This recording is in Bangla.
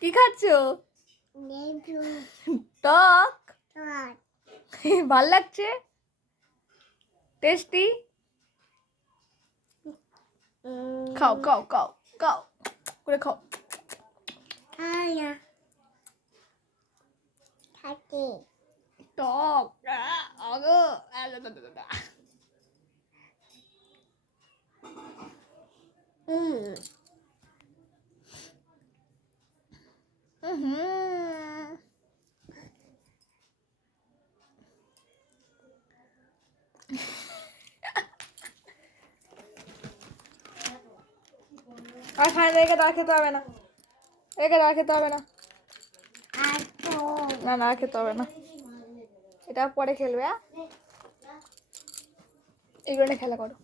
কি খাচ্ছো? টক ভাল লাগছে? টেস্টি? খাও খাও খাও খাও করে খাও। টক আগো আর খাই না, একে আর খেতে হবে না, একে আর খেতে হবে না, না না আর খেতে হবে না, এটা পরে খেলবে। এইগুলো খেলা করো।